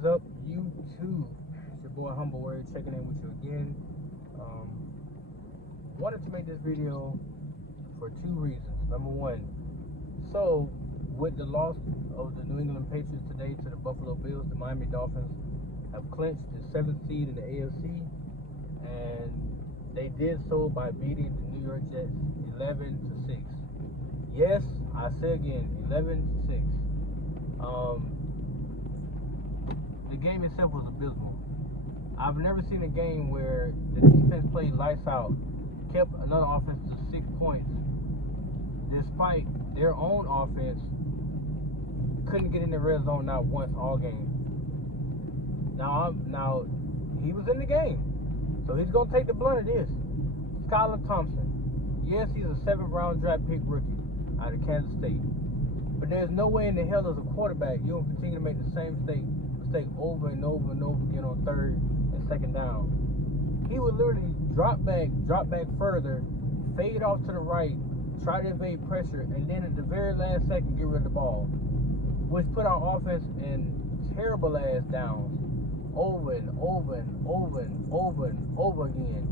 is up, YouTube? It's your boy Humble Word checking in with you again. Wanted to make this video for two reasons. Number one, so with the loss of the New England Patriots today to the Buffalo Bills, the Miami Dolphins have clinched the 7th seed in the AFC, and they did so by beating the New York Jets 11-6. Yes, I say again, 11-6. The game itself was abysmal. I've never seen a game where the defense played lights out, kept another offense to 6 points, despite their own offense couldn't get in the red zone not once all game. Now he was in the game, so he's gonna take the blunt of this. Skylar Thompson, yes, he's a 7th-round draft pick rookie out of Kansas State, but there's no way in the hell as a quarterback you'll continue to make the same mistake over and over and over again on 3rd and 2nd down. He would literally drop back further, fade off to the right, try to evade pressure, and then at the very last second get rid of the ball, which put our offense in terrible ass downs over and over and over and over and over again.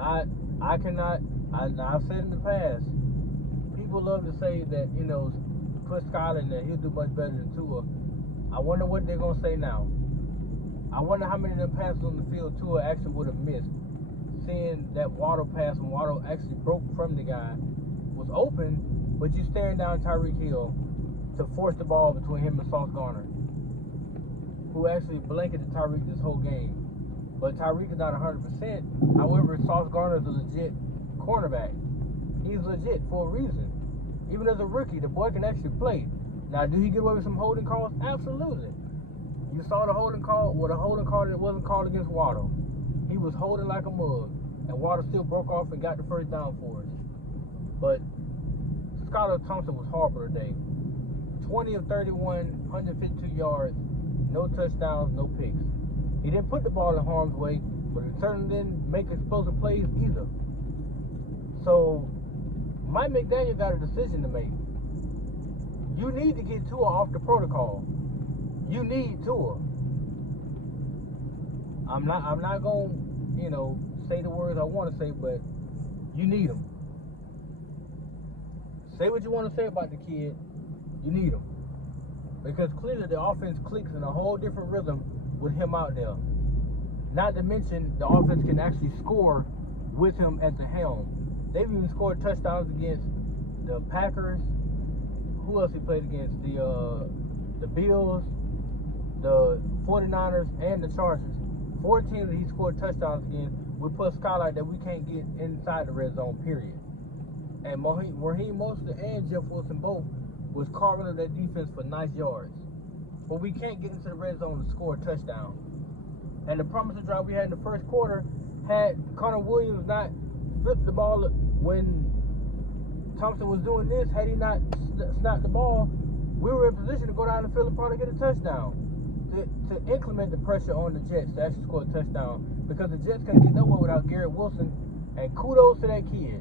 I've said in the past, people love to say that, put Skylar in there, he'll do much better than Tua. I wonder what they're going to say now. I wonder how many of them passes on the field Tua actually would have missed, seeing that Waddle pass when Waddle actually broke from the guy, was open, but you staring down Tyreek Hill to force the ball between him and Sauce Gardner, who actually blanketed Tyreek this whole game. But Tyreek is not 100%. However, Sauce Gardner is a legit cornerback. He's legit for a reason. Even as a rookie, the boy can actually play. Now, do he get away with some holding calls? Absolutely. You saw the holding call, the holding call that wasn't called against Waddle. He was holding like a mug, and Waddle still broke off and got the first down for us. But Skylar Thompson was horrible today. 20 of 31, 152 yards, no touchdowns, no picks. He didn't put the ball in harm's way, but he certainly didn't make explosive plays either. So, Mike McDaniels got a decision to make. You need to get Tua off the protocol. You need Tua. I'm not gonna, say the words I want to say, but you need him. Say what you want to say about the kid. You need him, because clearly the offense clicks in a whole different rhythm with him out there. Not to mention the offense can actually score with him at the helm. They've even scored touchdowns against the Packers. Who else he played against? The Bills, the 49ers, and the Chargers. 4 teams that he scored touchdowns against. We put Skylar that we can't get inside the red zone, period. And Raheem Mostert and Jeff Wilson both was carving up that defense for nice yards. But we can't get into the red zone to score a touchdown. And the promising drive we had in the first quarter had Connor Williams not flipped the ball when Thompson was doing this. Had he not snapped the ball, we were in position to go down the field and probably get a touchdown to increment the pressure on the Jets to actually score a touchdown, because the Jets couldn't get nowhere without Garrett Wilson. And kudos to that kid.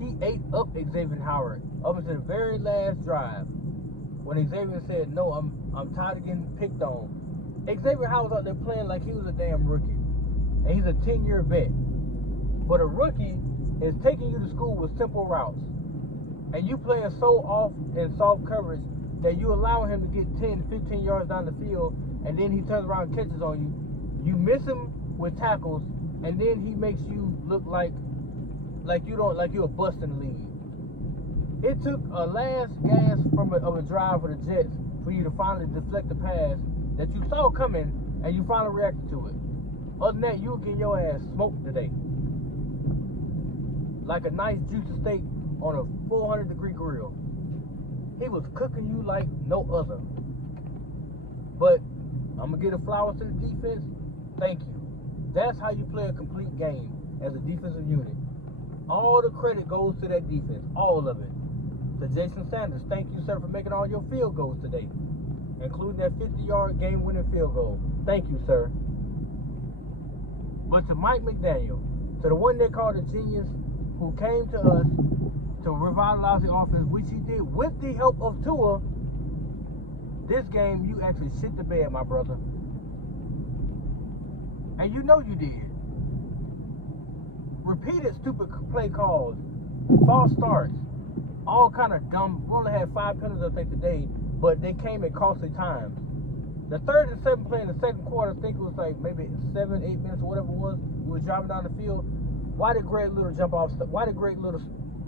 He ate up Xavier Howard up until the very last drive when Xavier said, "No, I'm tired of getting picked on." Xavier Howard was out there playing like he was a damn rookie, and he's a 10-year vet. But a rookie is taking you to school with simple routes, and you playing so off in soft coverage that you allow him to get 10, 15 yards down the field, and then he turns around and catches on you. You miss him with tackles, and then he makes you look like you're a bust in the league. It took a last gasp of a drive for the Jets for you to finally deflect the pass that you saw coming, and you finally reacted to it. Other than that, you were getting your ass smoked today, like a nice juicy steak on a 400-degree grill. He was cooking you like no other. But I'm going to give the flowers to the defense. Thank you. That's how you play a complete game as a defensive unit. All the credit goes to that defense. All of it. To Jason Sanders, thank you, sir, for making all your field goals today, including that 50-yard game-winning field goal. Thank you, sir. But to Mike McDaniel, to the one they called a genius, who came to us to revitalize the offense, which he did with the help of Tua, This game, you actually shit the bed, my brother. And you know you did. Repeated stupid play calls, false starts, all kind of dumb. We only had 5 penalties, I think, today, but they came at costly times. The 3rd and 7th play in the second quarter, I think it was like maybe 7, 8 minutes or whatever it was. We were driving down the field. Why did Greg Little jump off? Why did Greg Little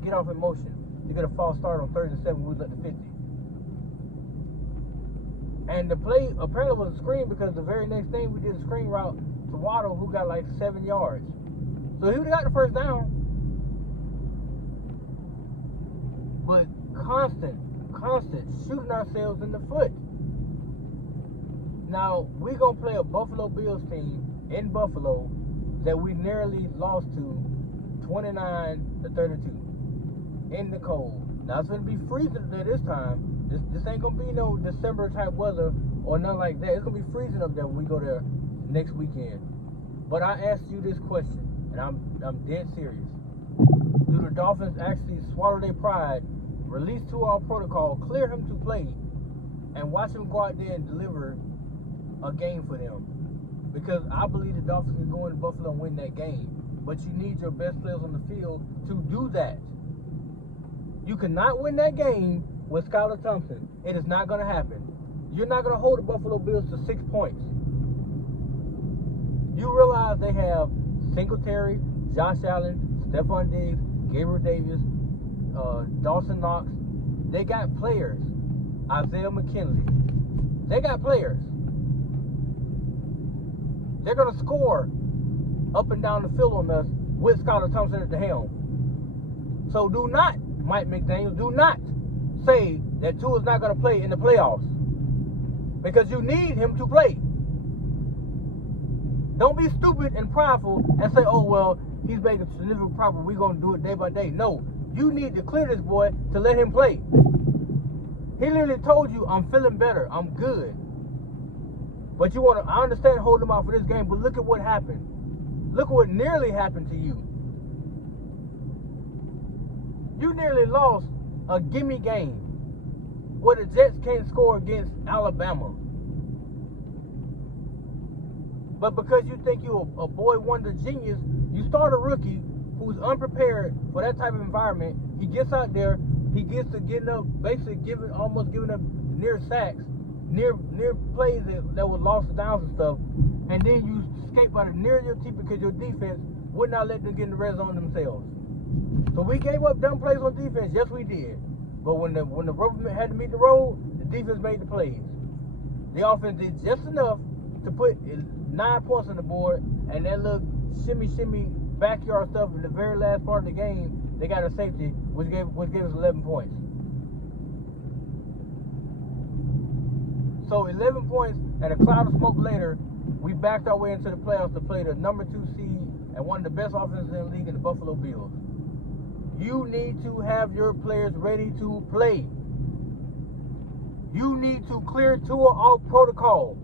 get off in motion to get a false start on 3rd and 7? We was at the 50. And the play apparently was a screen because the very next thing we did a screen route to Waddle, who got like 7 yards. So he would have got the first down. But constant shooting ourselves in the foot. Now, we're going to play a Buffalo Bills team in Buffalo that we nearly lost to 29-32 in the cold. Now, it's going to be freezing there this time. This ain't going to be no December type weather or nothing like that. It's going to be freezing up there when we go there next weekend. But I asked you this question, and I'm dead serious. Do the Dolphins actually swallow their pride, release 2-hour protocol, clear him to play, and watch him go out there and deliver a game for them? Because I believe the Dolphins can go into Buffalo and win that game. But you need your best players on the field to do that. You cannot win that game with Skylar Thompson. It is not going to happen. You're not going to hold the Buffalo Bills to 6 points. You realize they have Singletary, Josh Allen, Stephon Diggs, Gabriel Davis, Dawson Knox. They got players. Isaiah McKinley. They got players. They're going to score up and down the field on us with Skylar Thompson at the helm. So do not, Mike McDaniels, do not say that Tua's not going to play in the playoffs. Because you need him to play. Don't be stupid and prideful and say, oh, well, he's making significant progress. We're going to do it day by day. No, you need to clear this boy to let him play. He literally told you, I'm feeling better. I'm good. But you want to, I understand holding him out for this game, but look at what happened. Look what nearly happened to you. You nearly lost a gimme game where the Jets can't score against Alabama. But because you think you're a boy wonder genius, you start a rookie who's unprepared for that type of environment. He gets out there, he gets to getting up, basically almost giving up near sacks, near plays that was lost to downs and stuff, and then you escape out of near your team because your defense would not let them get in the red zone themselves. So we gave up dumb plays on defense, yes we did. But when the rubber had to meet the road, the defense made the plays. The offense did just enough to put 9 points on the board, and that little shimmy backyard stuff in the very last part of the game, they got a safety, which gave us 11 points. So 11 points and a cloud of smoke later, we backed our way into the playoffs to play the number 2 seed and one of the best offenses in the league in the Buffalo Bills. You need to have your players ready to play. You need to clear Tua out protocol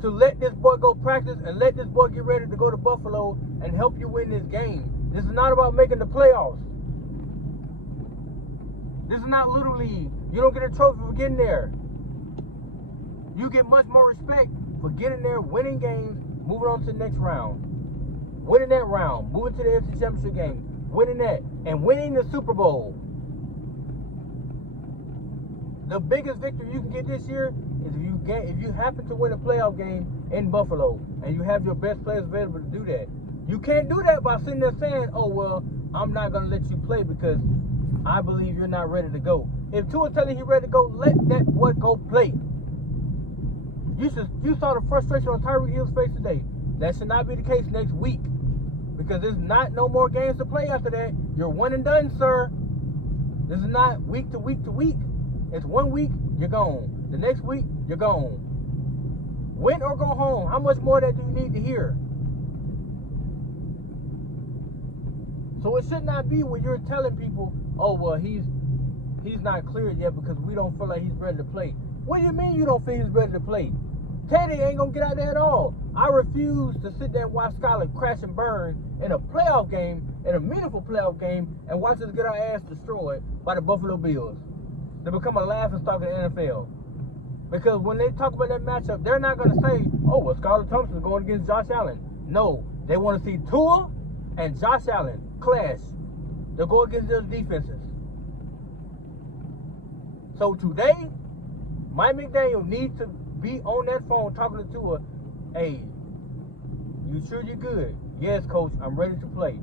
to let this boy go practice and let this boy get ready to go to Buffalo and help you win this game. This is not about making the playoffs. This is not Little League. You don't get a trophy for getting there. You get much more respect for getting there, winning games, moving on to the next round. Winning that round, moving to the AFC Championship game, winning that, and winning the Super Bowl. The biggest victory you can get this year is if you happen to win a playoff game in Buffalo and you have your best players available to do that. You can't do that by sitting there saying, oh, well, I'm not going to let you play because I believe you're not ready to go. If Tua's telling you he's ready to go, let that boy go play. You saw the frustration on Tyreek Hill's face today. That should not be the case next week because there's not no more games to play after that. You're one and done, sir. This is not week to week to week. It's 1 week, you're gone. The next week, you're gone. Win or go home. How much more of that do you need to hear? So it should not be when you're telling people, oh, well, he's not cleared yet because we don't feel like he's ready to play. What do you mean you don't feel he's ready to play? Teddy ain't going to get out there at all. I refuse to sit there and watch Skylar crash and burn in a playoff game, in a meaningful playoff game, and watch us get our ass destroyed by the Buffalo Bills. They become a laughing stock in the NFL. Because when they talk about that matchup, they're not going to say, oh, well, Scarlett Thompson's going against Josh Allen. No, they want to see Tua and Josh Allen clash. They'll go against those defenses. So today, Mike McDaniels needs to be on that phone talking to Tua. Hey, you sure you're good? Yes, coach, I'm ready to play.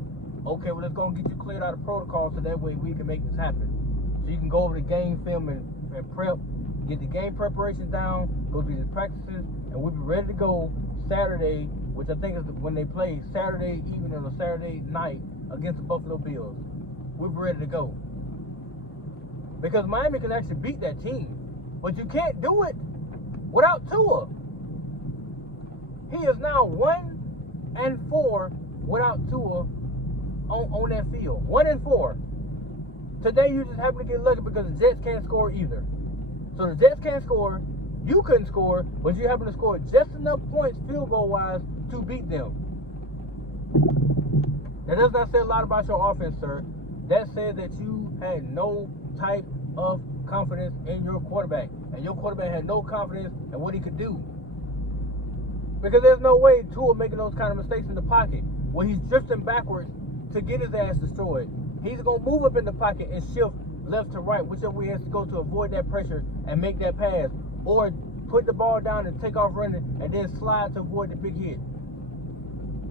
Okay, well, let's go and get you cleared out of protocol so that way we can make this happen. So you can go over the game film and prep, get the game preparation down, go through the practices, and we'll be ready to go Saturday, which I think is when they play Saturday evening or Saturday night against the Buffalo Bills. We'll be ready to go. Because Miami can actually beat that team. But you can't do it without Tua. He is now 1-4 without Tua on that field. 1-4. Today you just happen to get lucky because the Jets can't score either. So the Jets can't score, you couldn't score, but you happen to score just enough points field goal wise to beat them. That does not say a lot about your offense, sir. That says that you had no type of confidence in your quarterback. And your quarterback had no confidence in what he could do. Because there's no way Tua making those kind of mistakes in the pocket where he's drifting backwards to get his ass destroyed. He's going to move up in the pocket and shift left to right, whichever way he has to go to avoid that pressure and make that pass. Or put the ball down and take off running and then slide to avoid the big hit.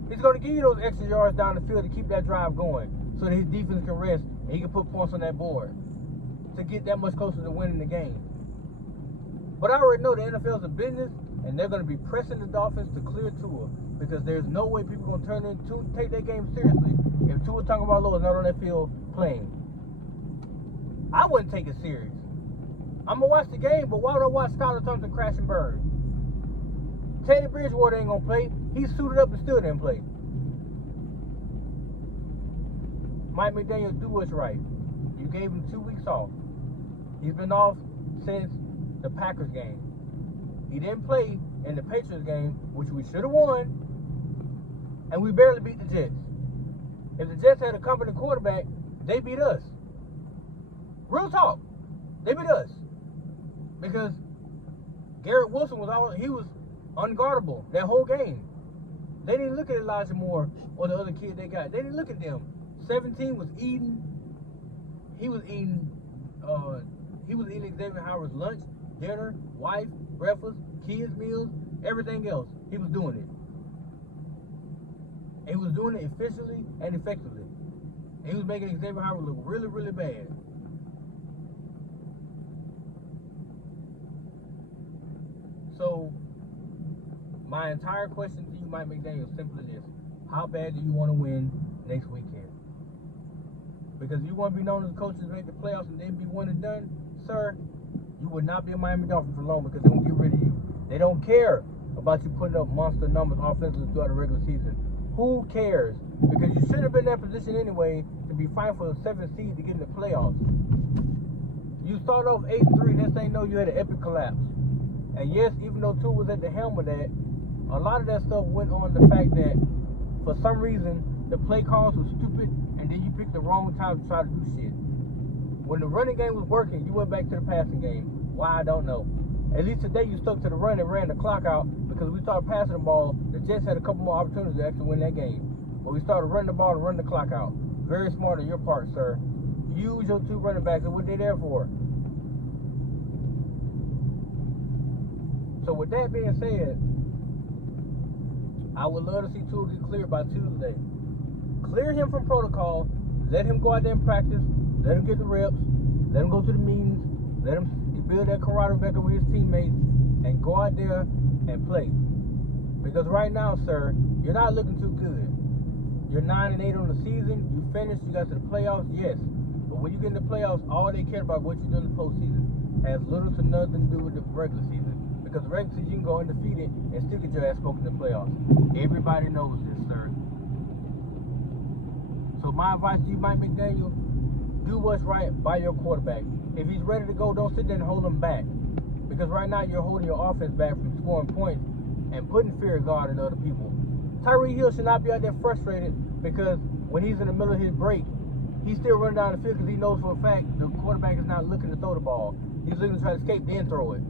He's going to give you those extra yards down the field to keep that drive going so that his defense can rest and he can put points on that board to get that much closer to winning the game. But I already know the NFL is a business and they're going to be pressing the Dolphins to clear Tua because there's no way people are going to take that game seriously if Tua Tagovailoa is not on that field playing. I wouldn't take it serious. I'm going to watch the game, but why would I watch Scarlett Thompson crash and burn? Teddy Bridgewater ain't going to play. He's suited up and still didn't play. Mike McDaniels, do what's right. You gave him 2 weeks off. He's been off since the Packers game. He didn't play in the Patriots game, which we should have won, and we barely beat the Jets. If the Jets had a competent quarterback, they beat us. Real talk. They beat us. Because Garrett Wilson was unguardable that whole game. They didn't look at Elijah Moore or the other kid they got. They didn't look at them. 17 was eating. He was eating Xavier Howard's lunch, dinner, wife, breakfast, kids' meals, everything else. He was doing it. And he was doing it efficiently and effectively. And he was making Xavier Howard look really, really bad. So, my entire question to you, Mike McDaniels, is simply this. How bad do you want to win next weekend? Because if you want to be known as a coach to make the playoffs and then be one and done, sir, you would not be a Miami Dolphin for long because they're going to get rid of you. They don't care about you putting up monster numbers offensively throughout the regular season. Who cares? Because you should have been in that position anyway to be fighting for the 7th seed to get in the playoffs. You start off 8-3, next thing you know, you had an epic collapse. And yes, even though Tua was at the helm of that, a lot of that stuff went on the fact that for some reason the play calls were stupid and then you picked the wrong time to try to do shit. When the running game was working, you went back to the passing game. Why, I don't know. At least today you stuck to the run and ran the clock out because we started passing the ball. The Jets had a couple more opportunities to actually win that game. But we started running the ball and running the clock out. Very smart on your part, sir. Use your 2 running backs and what they're there for. So with that being said, I would love to see Tua get cleared by Tuesday. Clear him from protocol. Let him go out there and practice. Let him get the reps. Let him go to the meetings. Let him build that camaraderie back with his teammates and go out there and play. Because right now, sir, you're not looking too good. You're 9-8 on the season. You finished. You got to the playoffs. Yes. But when you get in the playoffs, all they care about what you do in the postseason has little to nothing to do with the regular season. Because the regular season, you can go undefeated and still get your ass smoked in the playoffs. Everybody knows this, sir. So my advice to you, Mike McDaniel, do what's right by your quarterback. If he's ready to go, don't sit there and hold him back. Because right now, you're holding your offense back from scoring points and putting fear of God in other people. Tyreek Hill should not be out there frustrated because when he's in the middle of his break, he's still running down the field because he knows for a fact the quarterback is not looking to throw the ball. He's looking to try to escape, then throw it.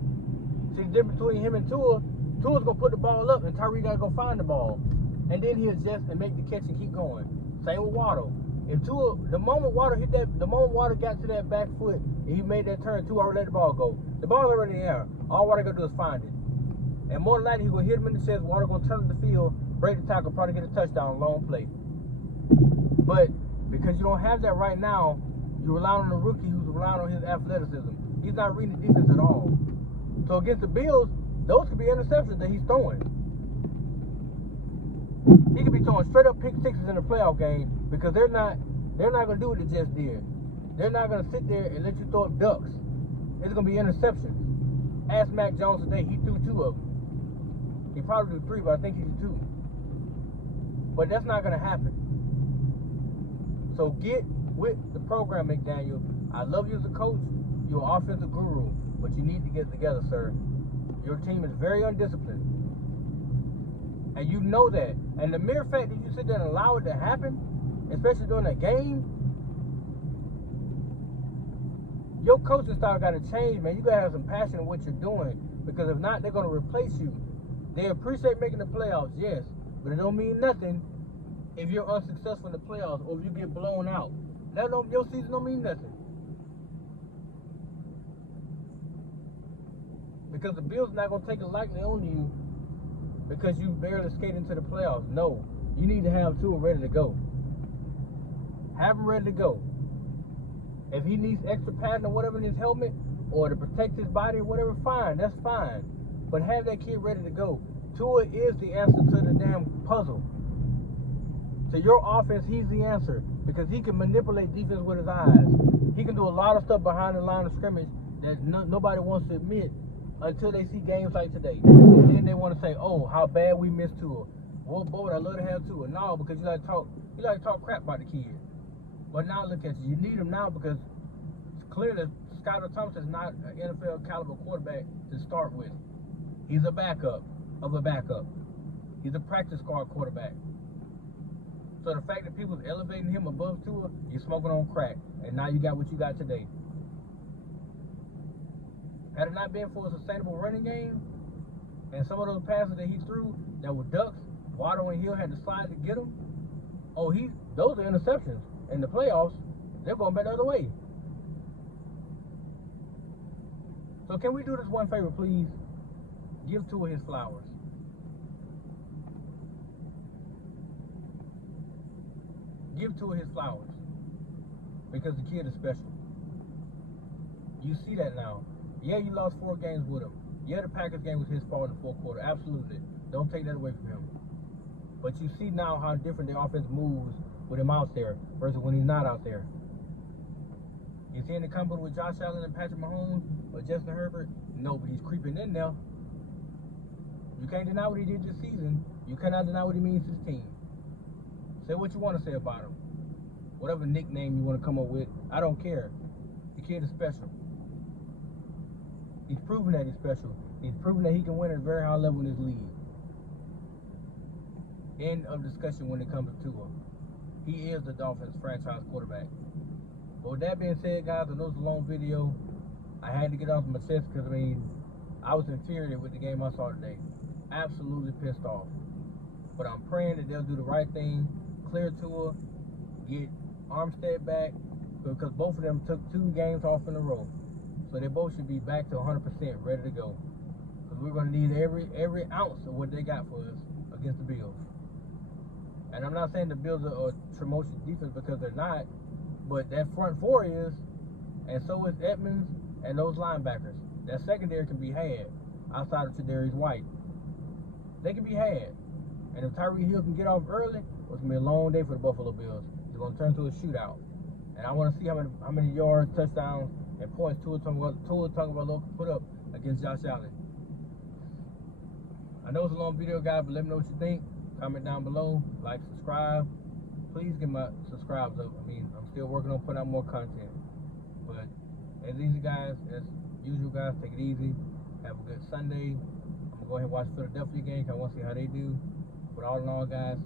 See the difference between him and Tua? Tua's gonna put the ball up, and Tyree gotta go find the ball, and then he adjust and make the catch and keep going. Same with Waddle. If Tua, the moment Waddle got to that back foot and he made that turn, Tua already let the ball go. The ball's already in the air. All Waddle gotta do is find it. And more than likely, he gonna hit him in the chest. Waddle gonna turn up the field, break the tackle, probably get a touchdown, long play. But because you don't have that right now, you rely on the rookie who's relying on his athleticism. He's not reading the defense at all. So against the Bills, those could be interceptions that he's throwing. He could be throwing straight up pick sixes in the playoff game because they're not gonna do what they just did. They're not gonna sit there and let you throw up ducks. It's gonna be interceptions. Ask Mac Jones today, he threw 2 of them. He probably threw 3, but I think he threw 2. But that's not gonna happen. So get with the program, McDaniels. I love you as a coach. You're an offensive guru, but you need to get together, sir. Your team is very undisciplined. And you know that. And the mere fact that you sit there and allow it to happen, especially during a game, your coaching style got to change, man. You got to have some passion in what you're doing. Because if not, they're going to replace you. They appreciate making the playoffs, yes. But it don't mean nothing if you're unsuccessful in the playoffs or if you get blown out. Your season don't mean nothing. Because the Bills are not going to take it lightly on you because you barely skate into the playoffs. No. You need to have Tua ready to go. Have him ready to go. If he needs extra padding or whatever in his helmet or to protect his body or whatever, fine. That's fine. But have that kid ready to go. Tua is the answer to the damn puzzle. To your offense, he's the answer because he can manipulate defense with his eyes. He can do a lot of stuff behind the line of scrimmage that nobody wants to admit until they see games like today. And then they want to say, oh, how bad we missed Tua. Well, boy, I'd love to have Tua. No, because you like to talk crap about the kid. But now look at you. You need him now because it's clear that Skylar Thompson is not an NFL caliber quarterback to start with. He's a backup of a backup. He's a practice squad quarterback. So the fact that people's elevating him above Tua, you're smoking on crack. And now you got what you got today. Had it not been for a sustainable running game, and some of those passes that he threw that were ducks, Waddle and Hill had to slide to get them. Oh, those are interceptions. In the playoffs, they're going back the other way. So can we do this one favor, please? Give Tua his flowers. Give Tua his flowers. Because the kid is special. You see that now. Yeah, you lost 4 games with him. Yeah, the Packers game was his fault in the 4th quarter. Absolutely. Don't take that away from him. But you see now how different the offense moves with him out there versus when he's not out there. You see any company with Josh Allen and Patrick Mahomes or Justin Herbert? No, but he's creeping in there. You can't deny what he did this season. You cannot deny what he means to the team. Say what you want to say about him. Whatever nickname you want to come up with, I don't care. The kid is special. He's proven that he's special. He's proven that he can win at a very high level in this league. End of discussion when it comes to Tua. He is the Dolphins franchise quarterback. But with that being said, guys, I know it's a long video. I had to get off my chest because, I was infuriated with the game I saw today. Absolutely pissed off. But I'm praying that they'll do the right thing, clear Tua, get Armstead back, because both of them took 2 games off in a row. So they both should be back to 100% ready to go. Because we're going to need every ounce of what they got for us against the Bills. And I'm not saying the Bills are a tremendous defense because they're not, but that front 4 is, and so is Edmonds and those linebackers. That secondary can be had outside of Tre'Davious White. They can be had. And if Tyreek Hill can get off early, it's going to be a long day for the Buffalo Bills. It's going to turn into a shootout. And I want to see how many yards, touchdowns, and points Tua Tagovailoa can put up against Josh Allen. I know it's a long video, guys, but let me know what you think. Comment down below, like, subscribe. Please get my subscribes up. I'm still working on putting out more content. But as usual, guys, take it easy. Have a good Sunday. I'm going to go ahead and watch the Philadelphia game because I want to see how they do. But all in all, guys,